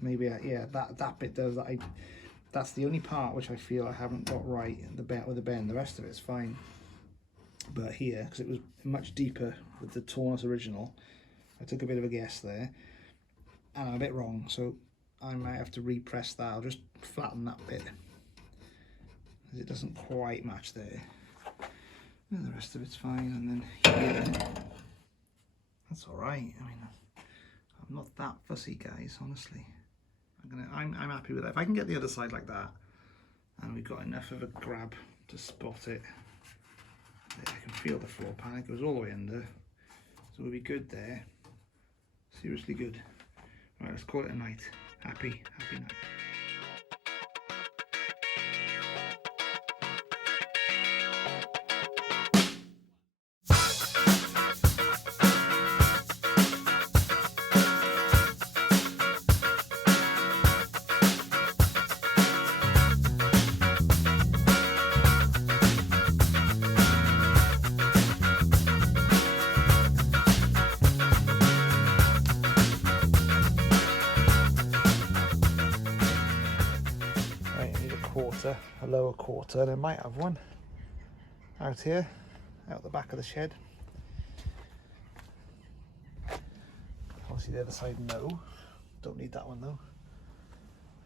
maybe yeah, that bit does that. That's the only part which I feel I haven't got right, the bend with the bend. The rest of it's fine. But here, because it was much deeper with the Taurus original, I took a bit of a guess there, and I'm a bit wrong, so I might have to repress that. I'll just flatten that bit, because it doesn't quite match there. And the rest of it's fine, and then here, that's all right. I mean, I'm not that fussy, guys, honestly. I'm happy with that. If I can get the other side like that, and we've got enough of a grab to spot it, I can feel the floor pan, it goes all the way under, so we'll be good there. Seriously good. Right, let's call it a night. Happy night. A lower quarter, and I might have one out here, out the back of the shed. Obviously the other side, no, don't need that one though.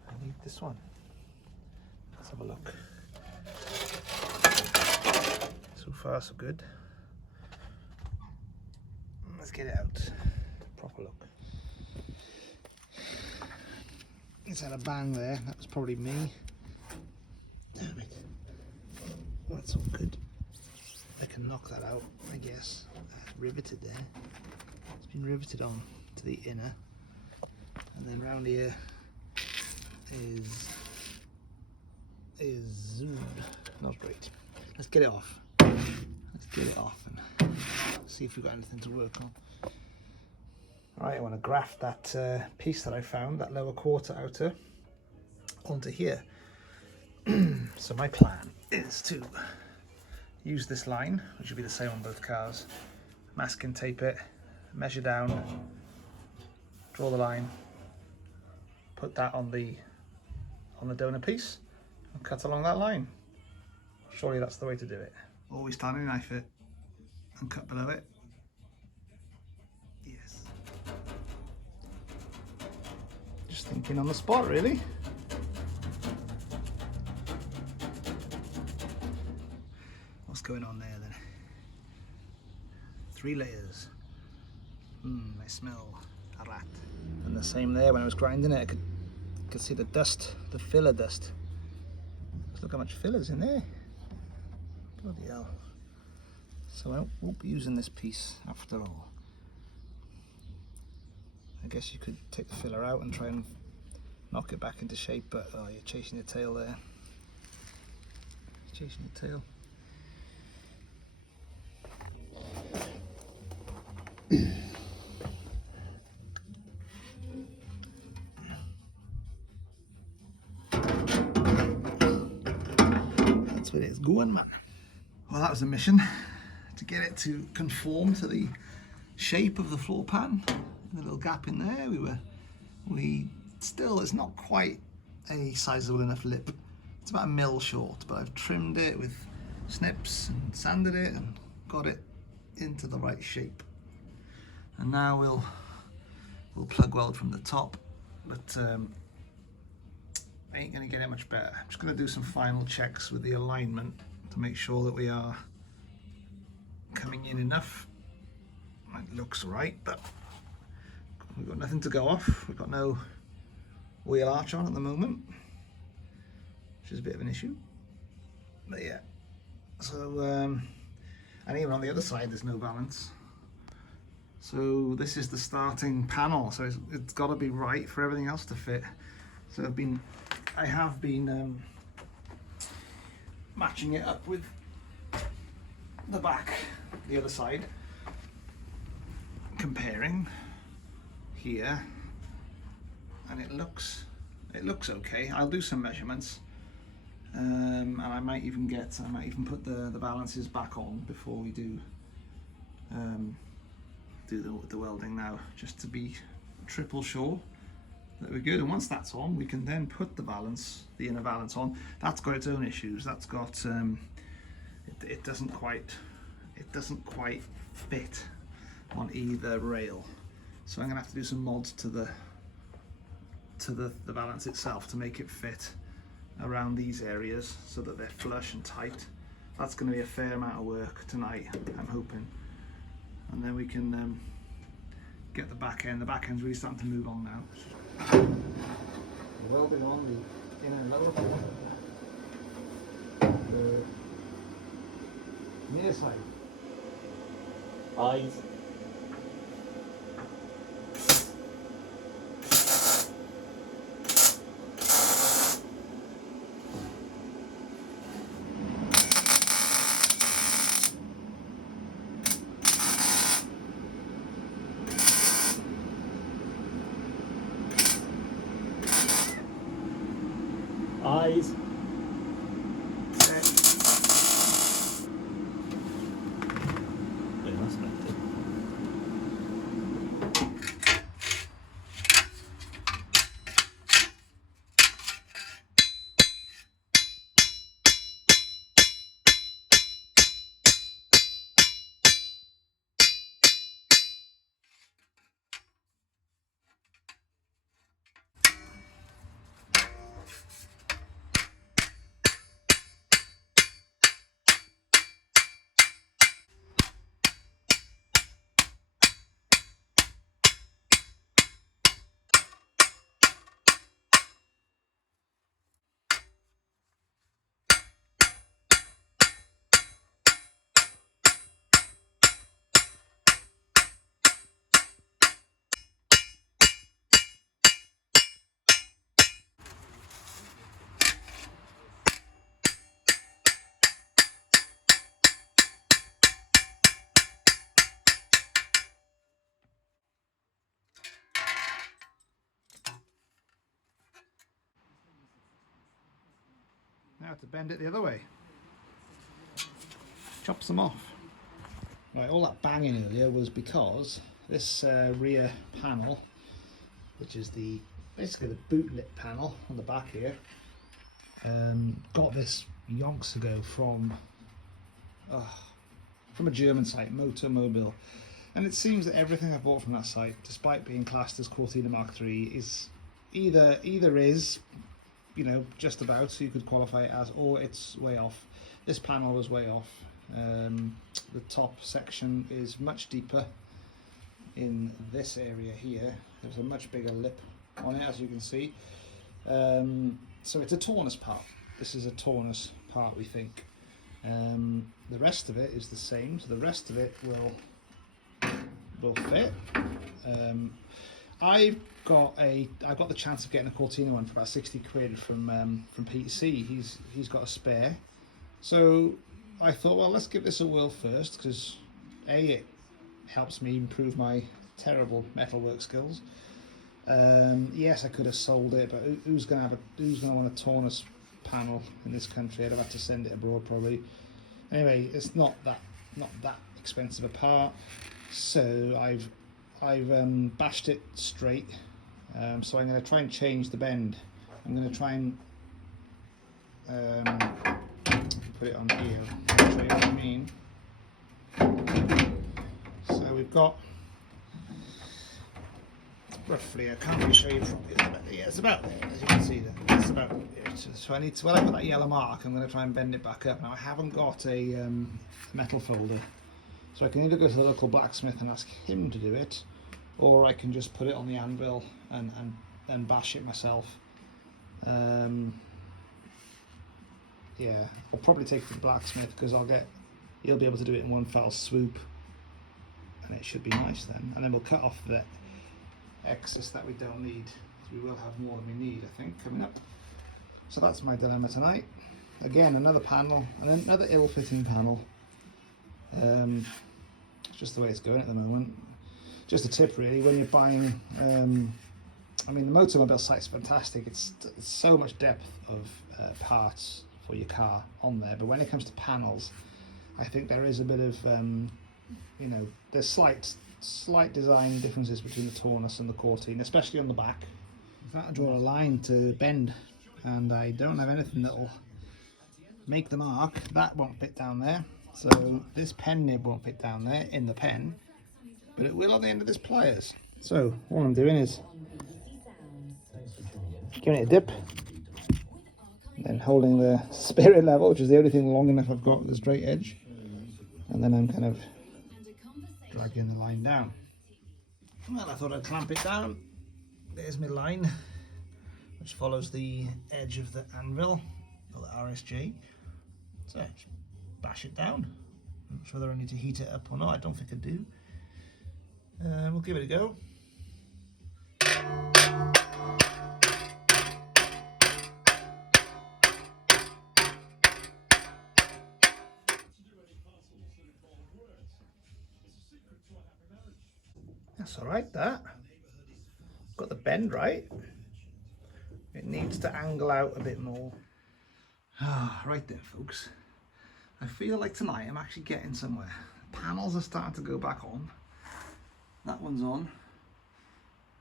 I need this one. Let's have a look. So far so good. Let's get it out. Proper look. It's had a bang there, that was probably me. Damn it. Well, that's all good. I can knock that out, I guess. That's riveted there. It's been riveted on to the inner. And then round here is not great. Let's get it off. Let's get it off and see if we've got anything to work on. Alright, I want to graft that piece that I found, that lower quarter outer, onto here. So my plan is to use this line, which will be the same on both cars, masking tape it, measure down, draw the line, put that on the donor piece and cut along that line. Surely that's the way to do it. Always tiny knife it and cut below it. Yes. Just thinking on the spot, really. What's going on there then? 3 layers. I smell a rat. And the same there, when I was grinding it, I could see the dust, the filler dust. Just look how much filler's in there. Bloody hell. So I won't be using this piece after all. I guess you could take the filler out and try and knock it back into shape, but oh, you're chasing your tail there. Chasing your tail. That's where it's going, man. Well, that was a mission to get it to conform to the shape of the floor pan. The little gap in there, we still, it's not quite a sizable enough lip. It's about 1 mil short, but I've trimmed it with snips and sanded it and got it into the right shape. And now we'll plug weld from the top, but I ain't gonna get it much better. I'm just gonna do some final checks with the alignment to make sure that we are coming in enough. It looks right, but we've got nothing to go off. We've got no wheel arch on at the moment, which is a bit of an issue. But yeah, so and even on the other side there's no valence. So this is the starting panel, so it's got to be right for everything else to fit. So I have been matching it up with the back, the other side, comparing here, and it looks okay. I'll do some measurements, and I might even put the balances back on before we do the welding now, just to be triple sure That we're good, and once that's on, we can then put the valence, the inner valence on. That's got its own issues. That's got it doesn't quite fit on either rail, so I'm gonna have to do some mods to the valence itself to make it fit around these areas so that they're flush and tight. That's going to be a fair amount of work tonight, I'm hoping, and then we can get the back end. The back end's really starting to move on now. Welding on the inner and lower part. The near side. Eyes. Eyes. Set. Yeah, that's better. Now to bend it the other way. Chops them off. Right, all that banging earlier was because this rear panel, which is basically the boot lip panel on the back here, got this yonks ago from a German site, Motormobil, and it seems that everything I bought from that site, despite being classed as Cortina Mk3, is either is, you know, just about, so you could qualify it as, or it's way off. This panel was way off. The top section is much deeper in this area here. There's a much bigger lip on it, as you can see. So it's a Taunus part. This is a Taunus part, we think. The rest of it is the same, so the rest of it will fit. I got the chance of getting a Cortina one for about 60 quid from Pete C. He's got a spare, so I thought, well, let's give this a whirl first, because it helps me improve my terrible metalwork skills. Yes, I could have sold it, but who's gonna want a Taunus panel in this country? I'd have to send it abroad probably. Anyway, it's not that expensive a part, so I've bashed it straight. So I'm going to try and change the bend. I'm going to try and put it on here. I'll show you what I mean. So we've got roughly, I can't really show you properly. Yeah, it's about there, as you can see. It's about there. So I need to, well, I've got that yellow mark. I'm going to try and bend it back up. Now I haven't got a metal folder, so I can either go to the local blacksmith and ask him to do it, or I can just put it on the anvil and bash it myself. Yeah, I'll probably take it to the blacksmith, because he'll be able to do it in one foul swoop, and it should be nice then. And then we'll cut off the excess that we don't need, because we will have more than we need, I think, coming up. So that's my dilemma tonight. Again, another panel, and another ill-fitting panel. It's just the way it's going at the moment. Just a tip really, when you're buying, I mean, the Motormobil site's fantastic. It's so much depth of parts for your car on there, but when it comes to panels, I think there is a bit of, you know, there's slight design differences between the Taunus and the Cortina, especially on the back. If I had to draw a line to bend and I don't have anything that'll make the mark, that won't fit down there. So this pen nib won't fit down there in the pen, but it will on the end of this pliers. So all I'm doing is giving it a dip, then holding the spirit level, which is the only thing long enough I've got with the straight edge, and then I'm kind of dragging the line down. Well, I thought I'd clamp it down. There's my line, which follows the edge of the anvil, or the RSJ. So just bash it down. I'm not sure whether I need to heat it up or not. I don't think I do. We'll give it a go. That's all right, that. Got the bend right. It needs to angle out a bit more. Right there, folks. I feel like tonight I'm actually getting somewhere. Panels are starting to go back on. That one's on.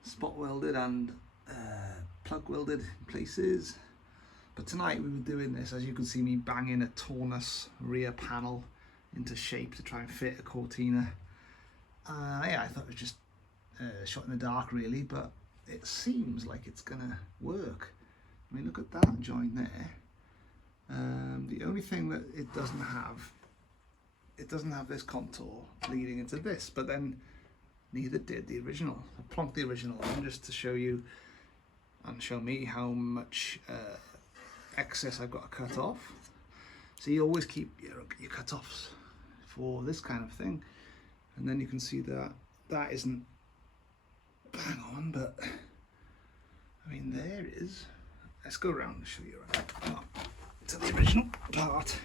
Spot welded and plug welded in places. But tonight we were doing this, as you can see me banging a Taunus rear panel into shape to try and fit a Cortina. Yeah, I thought it was just shot in the dark really, but it seems like it's gonna work. I mean, look at that joint there. The only thing that it doesn't have this contour leading into this, but then neither did the original. I plonked the original on just to show you and show me how much excess I've got to cut off. So you always keep your cut-offs for this kind of thing, and then you can see that that isn't bang on, but I mean there it is. Let's go around and show you to the original part.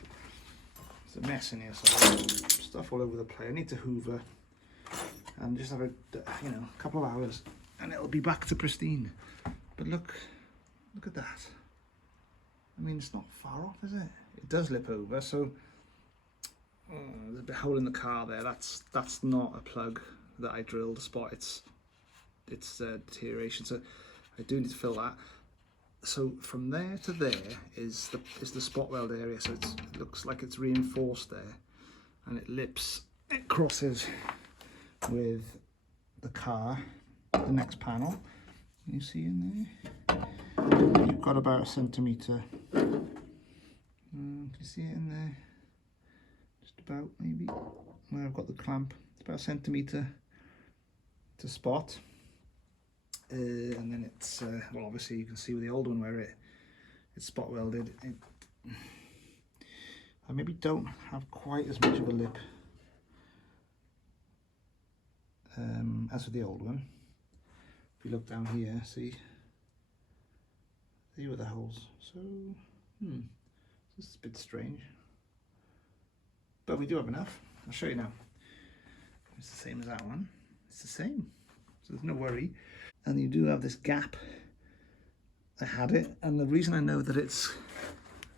It's a mess in here, so stuff all over the place. I need to hoover and just have a couple of hours and it'll be back to pristine. But look at that. I mean, it's not far off, is it? It does lip over, so there's a bit hole in the car there. That's not a plug that I drilled to spot its deterioration, so I do need to fill that. So from there to there is the spot weld area, so it looks like it's reinforced there, and it crosses with the car, the next panel. Can you see in there? You've got about a centimetre. Can you see it in there? Just about, maybe. Where I've got the clamp, it's about a centimetre to spot. And then it's well, obviously you can see with the old one where it's spot welded. I maybe don't have quite as much of a lip as with the old one. If you look down here, see where the holes. So this is a bit strange, but we do have enough. I'll show you now. It's the same as that one. It's the same, so there's no worry. And you do have this gap. I had it, and the reason I know that it's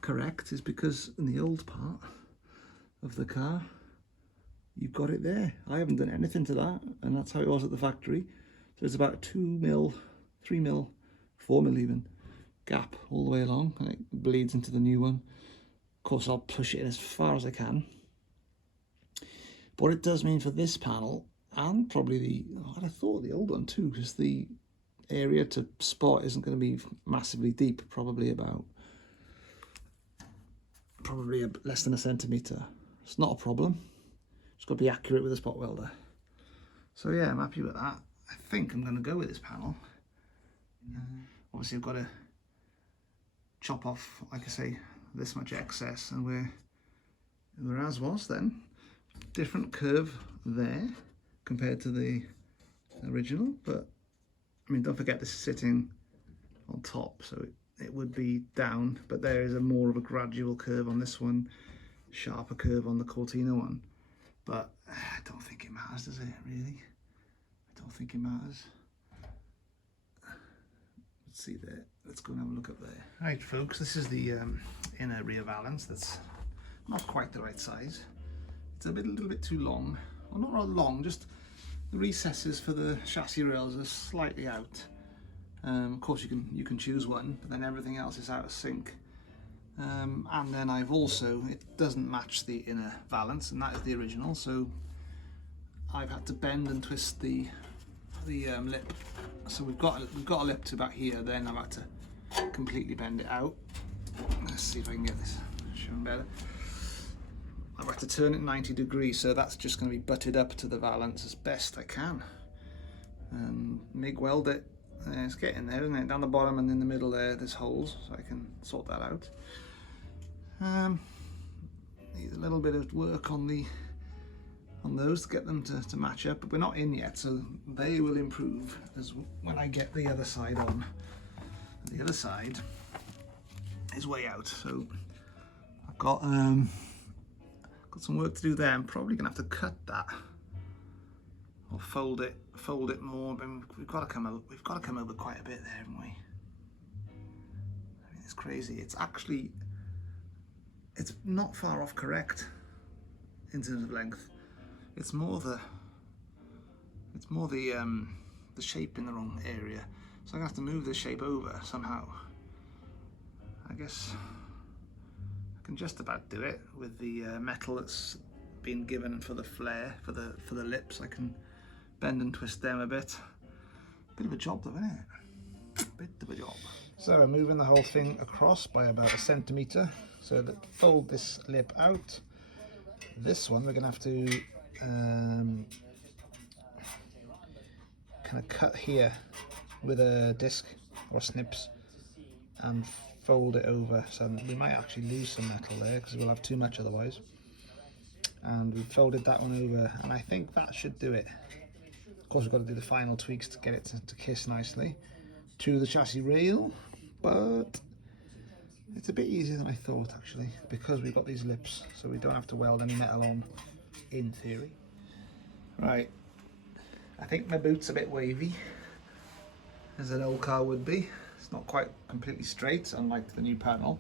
correct is because in the old part of the car, you've got it there. I haven't done anything to that, and that's how it was at the factory. So it's about 2 mil, 3 mil, 4 mil even gap all the way along, and it bleeds into the new one. Of course, I'll push it in as far as I can. But what it does mean for this panel, and probably I'd have thought the old one too, because the area to spot isn't going to be massively deep, probably less than a centimetre. It's not a problem. Just got to be accurate with the spot welder. So yeah, I'm happy with that. I think I'm going to go with this panel. Obviously I've got to chop off, like I say, this much excess, and where as was then, different curve there compared to the original, but I mean, don't forget this is sitting on top, so it would be down, but there is more of a gradual curve on this one, sharper curve on the Cortina one. But I don't think it matters, does it, really? I don't think it matters. Let's see there. Let's go and have a look up there. Right, folks, this is the inner rear valance. That's not quite the right size. It's a little bit too long. Well, not rather long, just the recesses for the chassis rails are slightly out. Of course you can choose one, but then everything else is out of sync. And then I've also, it doesn't match the inner valance, and that is the original, so I've had to bend and twist the lip. So we've got a lip to about here, then I've had to completely bend it out. Let's see if I can get this shown better. I've had to turn it 90 degrees, so that's just going to be butted up to the valance as best I can. And MIG weld it. It's getting there, isn't it? Down the bottom and in the middle there's holes, so I can sort that out. Need a little bit of work on those to get them to match up, but we're not in yet, so they will improve as when I get the other side on. The other side is way out, so I've got some work to do there. I'm probably gonna have to cut that or fold it more. I mean, we've got to come over quite a bit there, haven't we? I mean, it's crazy. It's not far off correct in terms of length. It's more the shape in the wrong area. So I'm gonna have to move this shape over somehow. I guess I can just about do it with the metal that's been given for the flare, for the lips. I can bend and twist them a bit. Bit of a job though, isn't it? Bit of a job. So I'm moving the whole thing across by about 1 centimetre. So that fold this lip out. This one we're gonna have to kind of cut here with a disc or snips and fold it over. So we might actually lose some metal there because we'll have too much otherwise. And we've folded that one over, and I think that should do it. Of course, we've got to do the final tweaks to get it to kiss nicely to the chassis rail, but it's a bit easier than I thought actually, because we've got these lips, so we don't have to weld any metal on, in theory. Right, I think my boot's a bit wavy, as an old car would be. It's not quite completely straight, unlike the new panel.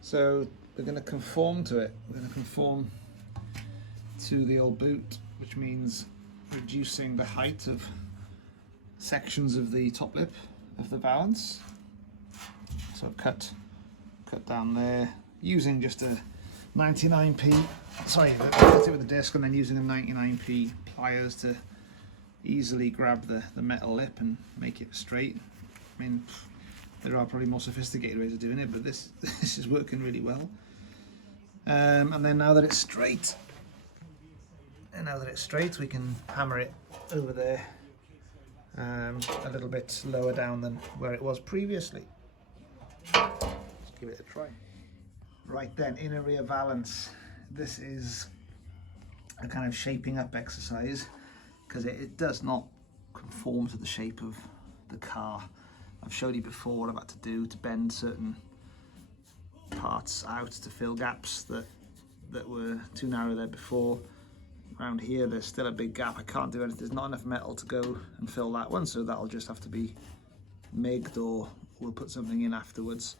So we're going to conform to it. We're going to conform to the old boot, which means reducing the height of sections of the top lip of the valance. So I've cut down there using just a 99p, sorry, I cut it with a disc and then using a 99p pliers to easily grab the metal lip and make it straight. I mean, there are probably more sophisticated ways of doing it, but this is working really well. And then now that it's straight, we can hammer it over there a little bit lower down than where it was previously. Let's give it a try. Right then, inner rear valance. This is a kind of shaping up exercise because it does not conform to the shape of the car. I've showed you before what I've had to do to bend certain parts out to fill gaps that were too narrow there before. Around here there's still a big gap. I can't do anything. There's not enough metal to go and fill that one, so that'll just have to be MIG'd, or we'll put something in afterwards.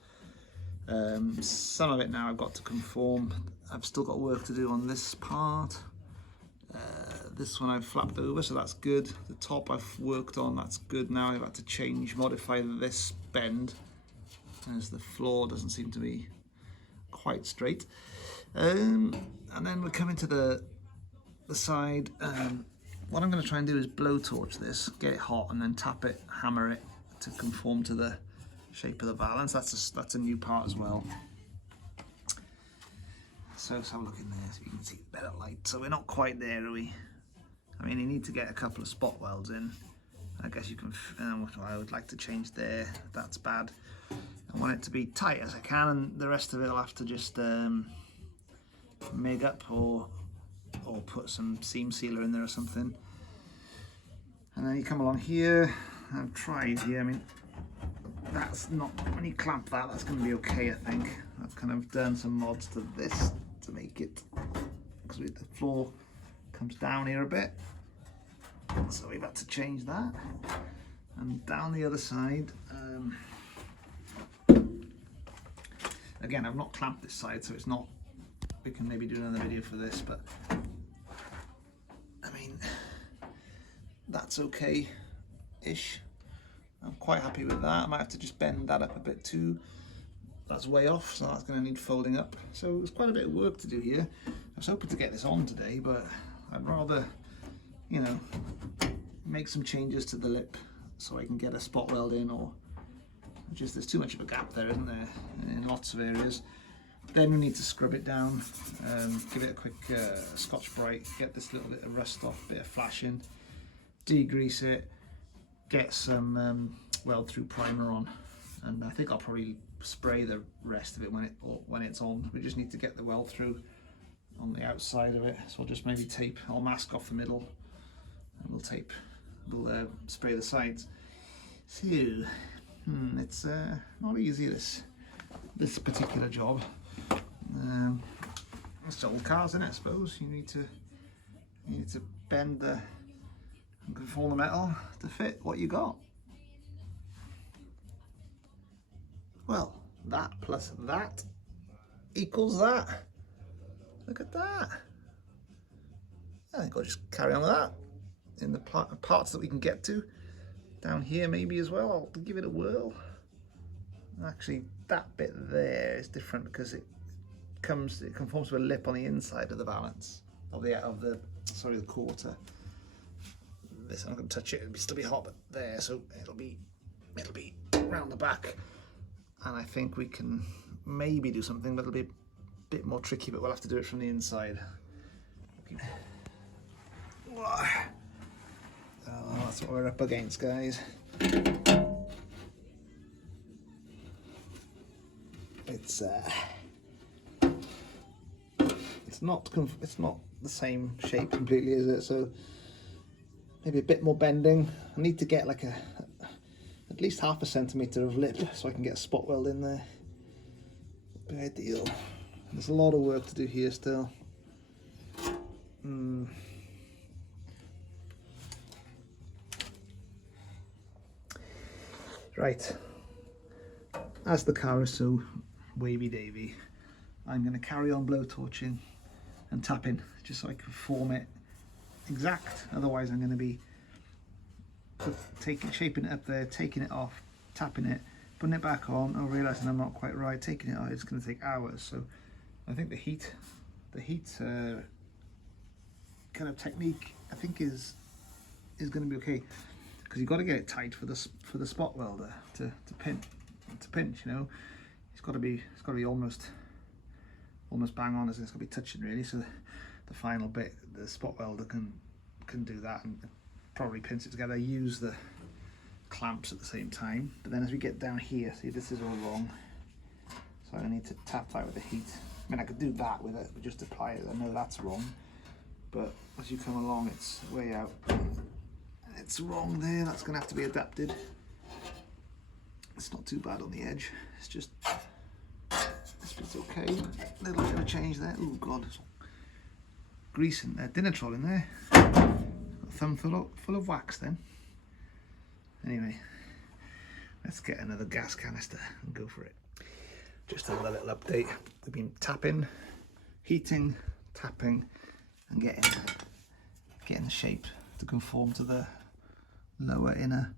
Some of it now I've got to conform. I've still got work to do on this part. This one I've flapped over, so that's good. The top I've worked on, that's good. Now I've had to modify this bend, as the floor doesn't seem to be quite straight. And then we're coming to the side. What I'm going to try and do is blowtorch this, get it hot, and then tap it, hammer it to conform to the shape of the valance. That's a new part as well. So let's have a look in there so you can see better light. So we're not quite there, are we? I mean, you need to get a couple of spot welds in. I guess you can, I would like to change there. That's bad. I want it to be tight as I can, and the rest of it I'll have to just MIG up or put some seam sealer in there or something. And then you come along here. I've tried here. I mean, that's not, when you clamp that, that's going to be okay, I think. I've kind of done some mods to this to make it, because the floor comes down here a bit, so we've had to change that. And down the other side, again, I've not clamped this side, so it's not, we can maybe do another video for this, but I mean, that's okay-ish. I'm quite happy with that. I might have to just bend that up a bit too. That's way off, so that's going to need folding up. So there's quite a bit of work to do here. I was hoping to get this on today, but I'd rather, you know, make some changes to the lip so I can get a spot weld in, or just there's too much of a gap there, isn't there, in lots of areas. Then we need to scrub it down, give it a quick Scotch-Brite, get this little bit of rust off, bit of flashing, degrease it, get some weld-through primer on, and I think I'll probably spray the rest of it when it's on. We just need to get the weld-through on the outside of it, so I'll just maybe tape, I'll mask off the middle, and we'll spray the sides. So, it's not easy, this particular job. It's old cars, isn't it? I suppose you need to bend and conform the metal to fit what you got. Well, that plus that equals that. Look at that. I think I'll just carry on with that in the parts that we can get to. Down here maybe as well, I'll give it a whirl. Actually, that bit there is different because it conforms to a lip on the inside of the valence of the quarter. This, I'm not going to touch it; it'll still be hot, but there, so it'll be around the back. And I think we can maybe do something, but it'll be a bit more tricky. But we'll have to do it from the inside. Okay. Oh, that's what we're up against, guys. It's not the same shape completely, is it? So maybe a bit more bending. I need to get like at least ½ centimetre of lip so I can get a spot weld in there. Be ideal. There's a lot of work to do here still. Right, as the car is so wavy-davy, I'm going to carry on blowtorching and tapping just so I can form it exact. Otherwise I'm going to be shaping it up there, taking it off, tapping it, putting it back on, or realising I'm not quite right, taking it out. It's going to take hours. So I think the heat kind of technique I think is going to be okay, because you've got to get it tight for the spot welder to pinch. You know, it's got to be almost bang on, as it's got to be touching really. So the final bit, the spot welder can do that and probably pinch it together. Use the clamps at the same time. But then as we get down here, see, this is all wrong. So I need to tap that with the heat. I mean, I could do that with it, but just apply it. I know that's wrong. But as you come along, it's way out. It's wrong there. That's going to have to be adapted. It's not too bad on the edge. It's just this bit's okay. A little bit of a change there. Oh God, grease in there. Dinner troll in there. Got a thumb full of wax then. Anyway, let's get another gas canister and go for it. Just another little update. We've been tapping, heating, tapping, and getting the shape to conform to the lower inner.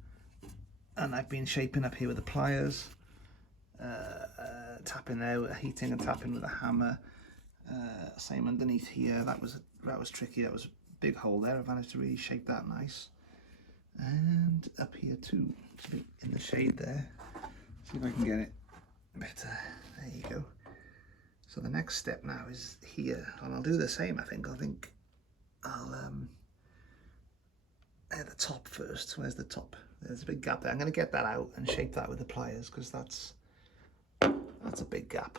And I've been shaping up here with the pliers, tapping there, heating and tapping with a hammer. Same underneath here. That was tricky. That was a big hole there. I managed to really shape that nice. And up here too, it's a bit in the shade there. See if I can get it better. There you go. So the next step now is here, and I'll do the same. I think I'll at the top first. Where's the top? There's a big gap there. I'm going to get that out and shape that with the pliers, because that's a big gap,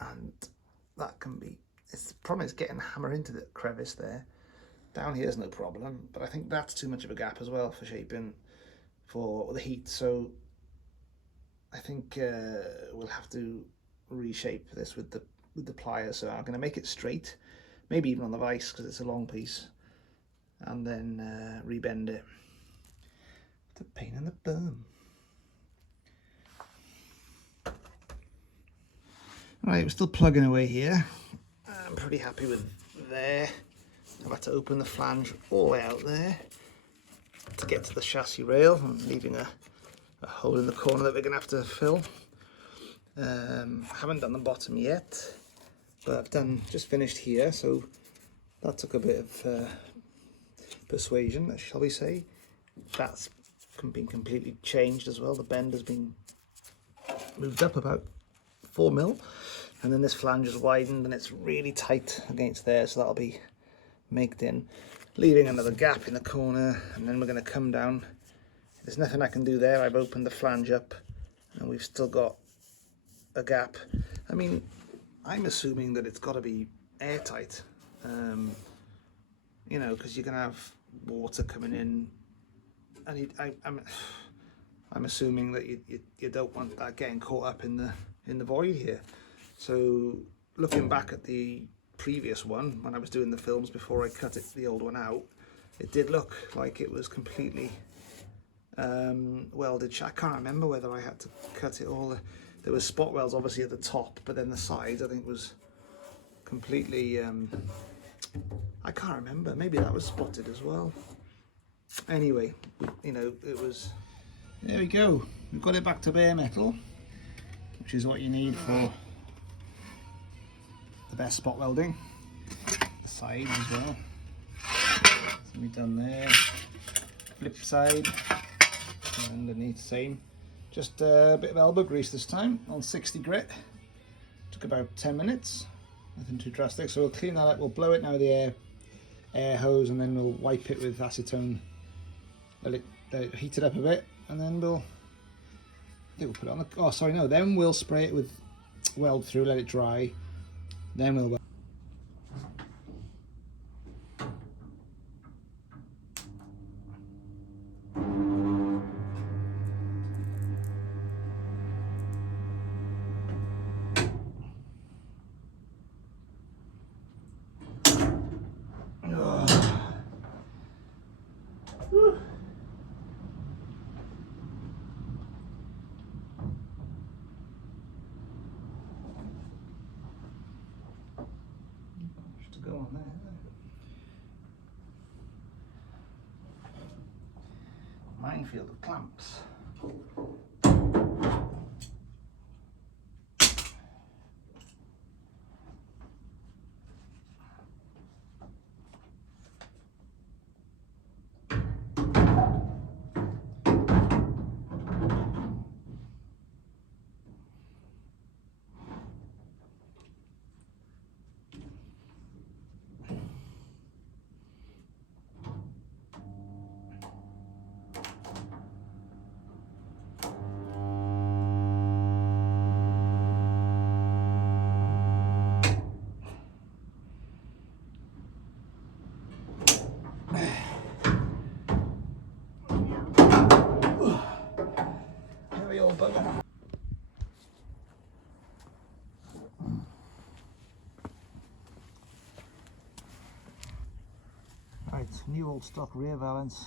and that can be. It's the problem is getting the hammer into the crevice there. Down here is no problem, but I think that's too much of a gap as well for shaping for the heat. So I think we'll have to reshape this with the pliers. So I'm going to make it straight, maybe even on the vise because it's a long piece, and then rebend it. It's a pain in the bum. Right, we're still plugging away here. I'm pretty happy with there. I've had to open the flange all the way out there to get to the chassis rail. I'm leaving a hole in the corner that we're going to have to fill. Haven't done the bottom yet, but I've just finished here, so that took a bit of persuasion, shall we say. That's been completely changed as well. The bend has been moved up about 4 mil, and then this flange is widened and it's really tight against there, so that'll be maked in, leaving another gap in the corner. And then we're going to come down. There's nothing I can do there. I've opened the flange up and we've still got a gap. I mean, I'm assuming that it's got to be airtight, you know, because you're going to have water coming in, and I'm assuming that you don't want that getting caught up in the void here. So looking back at the previous one, when I was doing the films before I cut the old one out, it did look like it was completely welded. I can't remember whether I had to cut it all. There was spot welds obviously at the top, but then the sides I think was completely, I can't remember, maybe that was spotted as well. Anyway, you know, it was, there we go, we've got it back to bare metal, which is what you need for the best spot welding. The side as well, so we've done there, flip side, and underneath same. Just a bit of elbow grease this time on 60 grit. Took about 10 minutes, nothing too drastic. So we'll clean that up, we'll blow it now with the air hose, and then we'll wipe it with acetone, let it heat it up a bit, and then I think we'll put it on the, oh sorry no, then we'll spray it with weld through, let it dry, then we'll weld. Go on there. Minefield of clamps. Right, new old stock rear valence,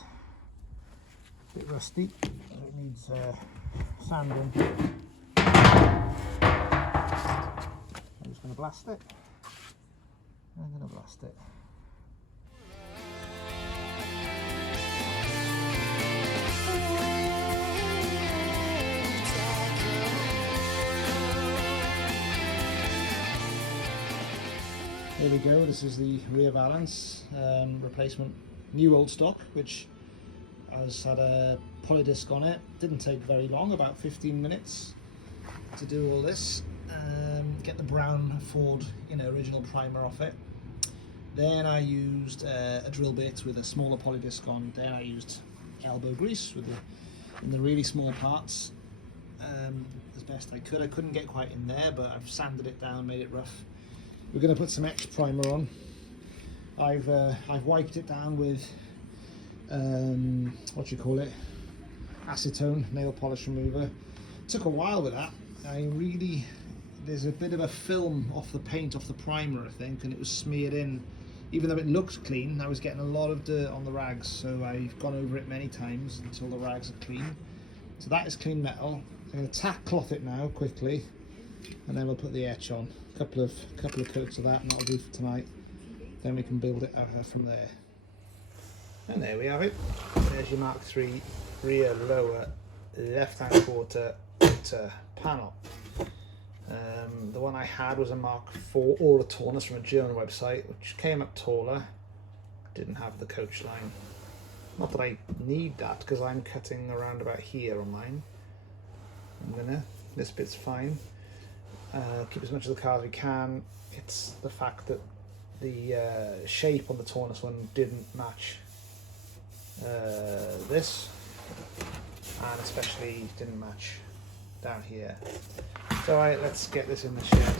a bit rusty, it needs sanding. I'm just going to blast it. I'm going to blast it. Here we go, this is the rear valence replacement, new old stock, which has had a polydisc on it. Didn't take very long, about 15 minutes to do all this. Get the brown Ford, original primer off it. Then I used a drill bit with a smaller polydisc on. Then I used elbow grease in the really small parts as best I could. I couldn't get quite in there, but I've sanded it down, made it rough. We're going to put some X primer on. I've wiped it down with acetone, nail polish remover. Took a while with that. There's a bit of a film off the paint, off the primer, I think, and it was smeared in. Even though it looked clean, I was getting a lot of dirt on the rags, so I've gone over it many times until the rags are clean. So that is clean metal. I'm going to tack cloth it now quickly, and then we'll put the etch on. Couple of coats of that, and that'll do for tonight. Then we can build it out from there. And there we have it. There's your Mk3 rear lower left-hand quarter outer panel. The one I had was a Mark 4 Aura Taunus from a German website, which came up taller, didn't have the coach line. Not that I need that, because I'm cutting around about here on mine. This bit's fine. Keep as much of the car as we can. It's the fact that the shape on the Taunus one didn't match this, and especially didn't match down here. So let's get this in the shed.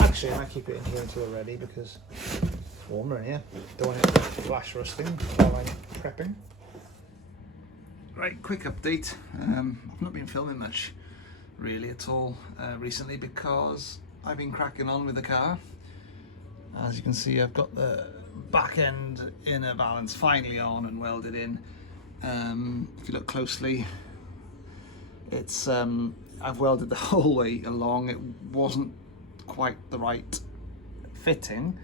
Actually, I might keep it in here until we're ready, because it's warmer in here. Don't want it to flash rusting while I'm prepping. Right, quick update. I've not been filming much really at all recently, because I've been cracking on with the car. As you can see, I've got the back end inner valance finally on and welded in. If you look closely, it's I've welded the whole way along. It wasn't quite the right fitting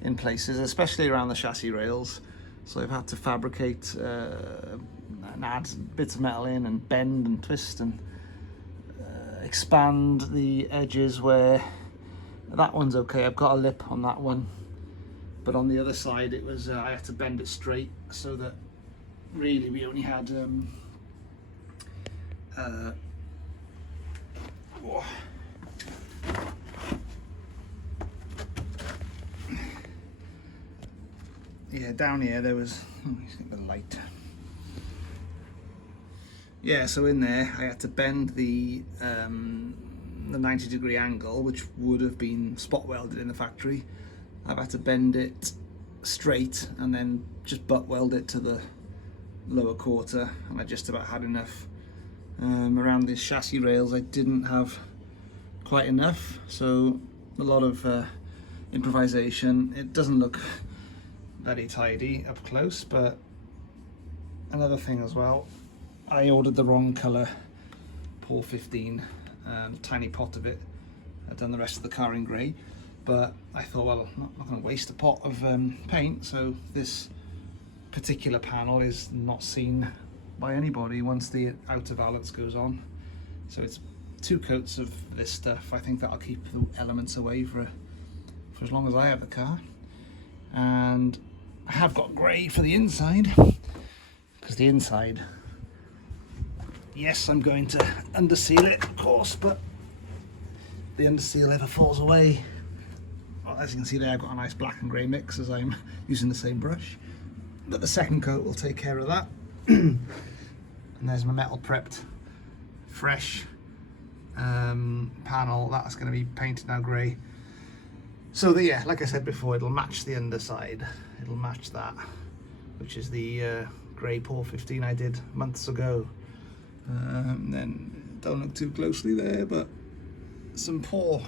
in places, especially around the chassis rails, so I've had to fabricate and add bits of metal in and bend and twist and expand the edges where that one's okay. I've got a lip on that one, but on the other side it was I had to bend it straight, so that really we only had yeah, down here there was, let's get the light. Yeah, so in there I had to bend the 90-degree angle, which would have been spot welded in the factory. I've had to bend it straight and then just butt weld it to the lower quarter, and I just about had enough. Around these chassis rails I didn't have quite enough, so a lot of improvisation. It doesn't look very tidy up close, but another thing as well, I ordered the wrong colour Pour 15, tiny pot of it. I've done the rest of the car in grey, but I thought, well, I'm not going to waste a pot of paint, so this particular panel is not seen by anybody once the outer valance goes on. So it's 2 coats of this stuff. I think that'll keep the elements away for as long as I have the car. And I have got grey for the inside, because the inside, yes, I'm going to underseal it, of course, but the underseal ever falls away. Well, as you can see there, I've got a nice black and grey mix as I'm using the same brush, but the second coat will take care of that. And there's my metal prepped fresh panel that's going to be painted now grey, so that, yeah, like I said before, it'll match the underside. It'll match that, which is the grey Pour 15 I did months ago. Then don't look too closely there, but some poor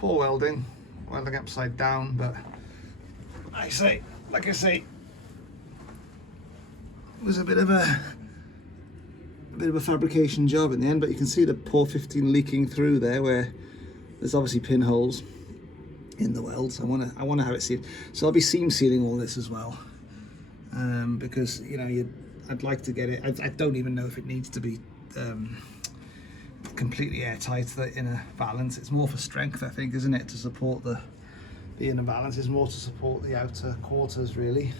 welding upside down, but like I say, it was a bit of a fabrication job in the end. But you can see the Pour 15 leaking through there, where there's obviously pinholes in the welds. I want to have it sealed, so I'll be seam sealing all this as well, because, you know, I'd like to get it. I don't even know if it needs to be completely airtight, the inner valance. It's more for strength, I think, isn't it, to support the inner valance. Is more to support the outer quarters, really,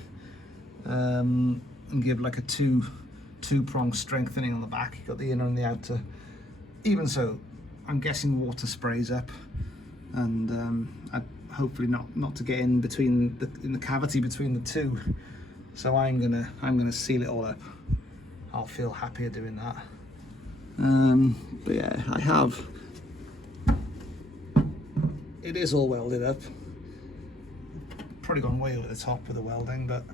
and give like a two-prong strengthening on the back. You've got the inner and the outer. Even so, I'm guessing water sprays up, and hopefully not to get in between in the cavity between the two. So I'm gonna seal it all up. I'll feel happier doing that. But yeah, I have. It is all welded up. Probably gone way over the top with the welding, but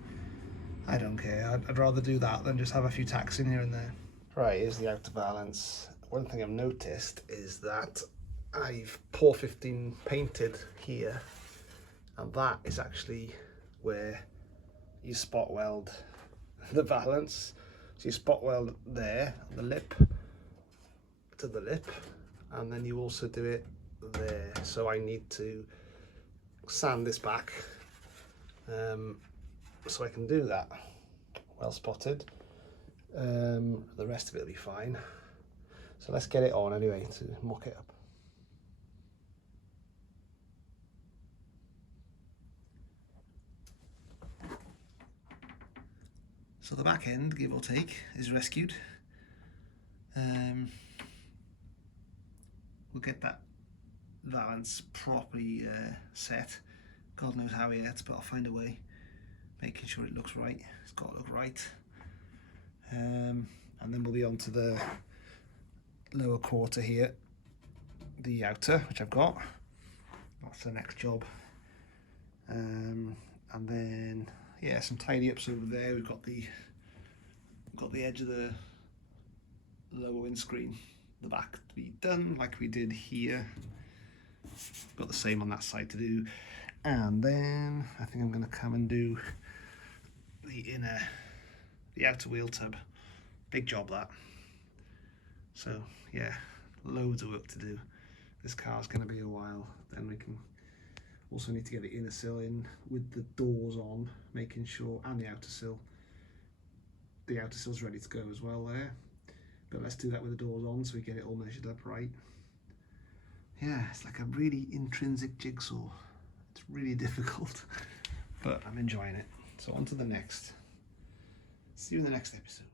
I don't care. I'd rather do that than just have a few tacks in here and there. Right, here's the outer valance. One thing I've noticed is that I've Pour 15 painted here, and that is actually where you spot weld the valance. So you spot weld there, the lip to the lip, and then you also do it there. So I need to sand this back so I can do that. Well spotted. The rest of it will be fine. So let's get it on anyway to mock it up. So the back end, give or take, is rescued. We'll get that valence properly set. God knows how yet, but I'll find a way. Making sure it looks right. It's got to look right. And then we'll be on to the lower quarter here, the outer, which I've got. That's the next job. And then yeah, some tidy ups over there. We've got the edge of the lower windscreen, the back to be done like we did here. Got the same on that side to do. And then I think I'm going to come and do the outer wheel tub. Big job that. So yeah, loads of work to do. This car's going to be a while. Then we can also need to get the inner sill in with the doors on, making sure, and the outer sill. The outer sill's ready to go as well there. But let's do that with the doors on so we get it all measured up right. Yeah, it's like a really intrinsic jigsaw. It's really difficult, but I'm enjoying it. So on to the next. See you in the next episode.